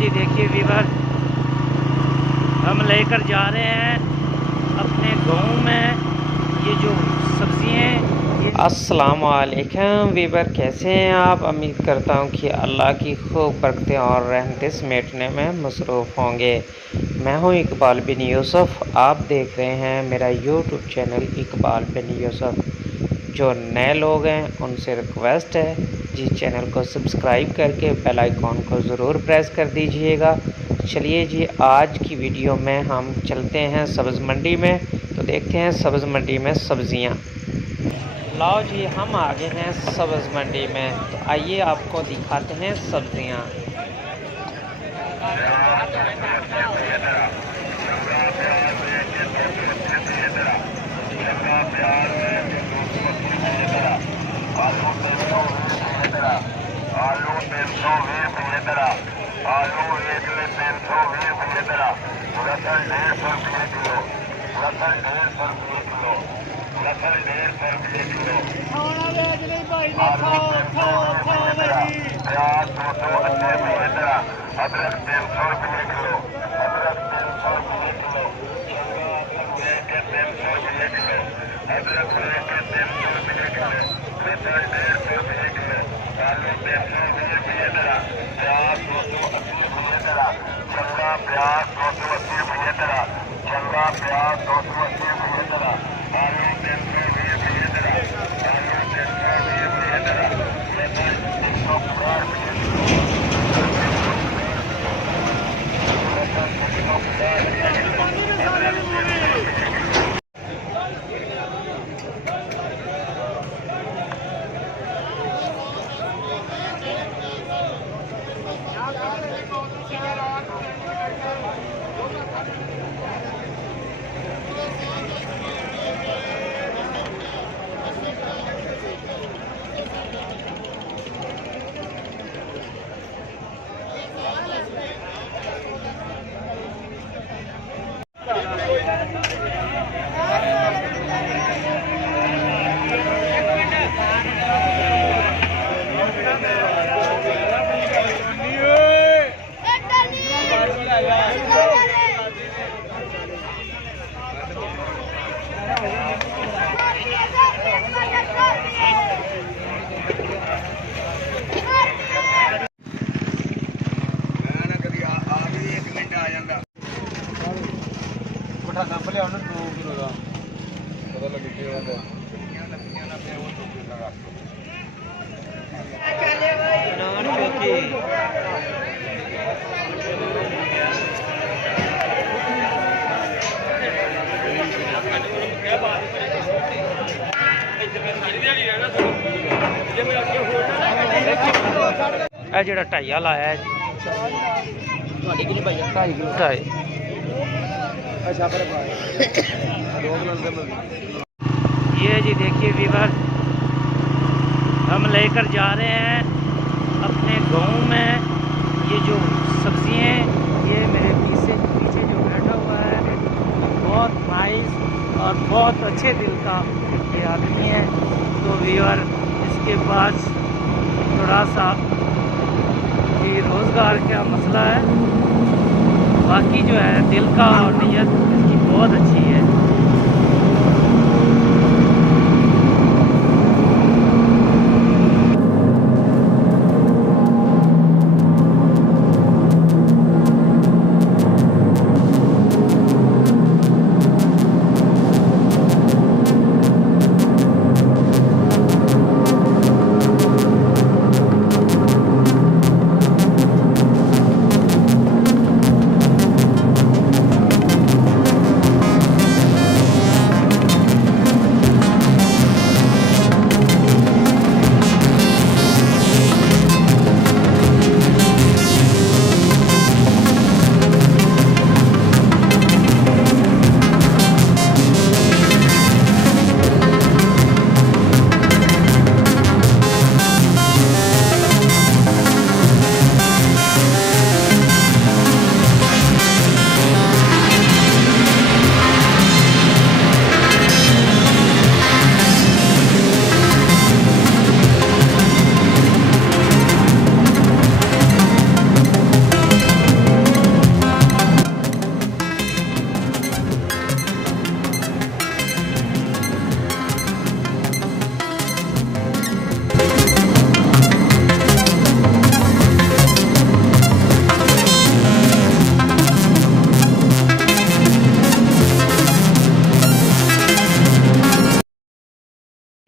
जी देखिए वीवर, हम लेकर जा रहे हैं अपने गांव में ये जो सब्जियां। अस्सलाम वालेकुम वीवर, कैसे हैं आप? उम्मीद करता हूं कि अल्लाह की खूब बरकतें और रहमतें समेटने में मसरूफ़ होंगे। मैं हूं इकबाल बिन यूसुफ। आप देख रहे हैं मेरा यूट्यूब चैनल इकबाल बिन यूसुफ। जो नए लोग हैं उनसे रिक्वेस्ट है जी, चैनल को सब्सक्राइब करके बेल आइकॉन को ज़रूर प्रेस कर दीजिएगा। चलिए जी, आज की वीडियो में हम चलते हैं सब्ज़ मंडी में, तो देखते हैं सब्ज़ मंडी में सब्ज़ियां। लाओ जी, हम आ गए हैं सब्ज़ मंडी में, तो आइए आपको दिखाते हैं सब्ज़ियां। आलू 320 आलू 320 लसन 150 रुपये किलो, लसन 150 रुपये किलो, लसन 150 रुपये किलो, प्याज 280 रुपये, अदरक 300 रुपये किलो, अदरक 300 रुपये किलो, लेके 300 रुपये किलो, अदरक लेके 300 रुपये किलो, लसन 150 रुपये किलो, आलू 320 रुपये दरा, प्याज 280 रुपये दरा, चंगा प्याज 280 रुपये दरा, चंगा प्याज 280 रुपये दरा, आलू 320 रुपये दरा, आलू 320 रुपये दरा, लसन 150 रुपये किलो, लसन 150 रुपये किलो, अदरक 300 रुपये किलो। ਇਹ ਜਿਹੜਾ ਢਾਈ ਵਾਲਾ ਆਇਆ ਜੀ, ਤੁਹਾਡੀ ਕਿੰਨੀ ਭਾਈ 2.5 ਕਿਲੋ ਢਾਈ। अच्छा पर 2 किलो दे। ये जी देखिए वीवर, हम लेकर जा रहे हैं अपने गांव में ये जो सब्जियां। ये मेरे पीछे जो बैठा हुआ है बहुत नाइस और बहुत अच्छे दिल का ये आदमी है। तो वीवर, इसके पास थोड़ा सा ये रोज़गार का मसला है, बाकी जो है दिल का और नीयत इसकी बहुत अच्छी है।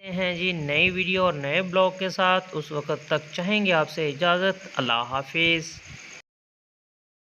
हैं जी नई वीडियो और नए ब्लॉग के साथ। उस वक्त तक चाहेंगे आपसे इजाज़त। अल्लाह हाफिज़।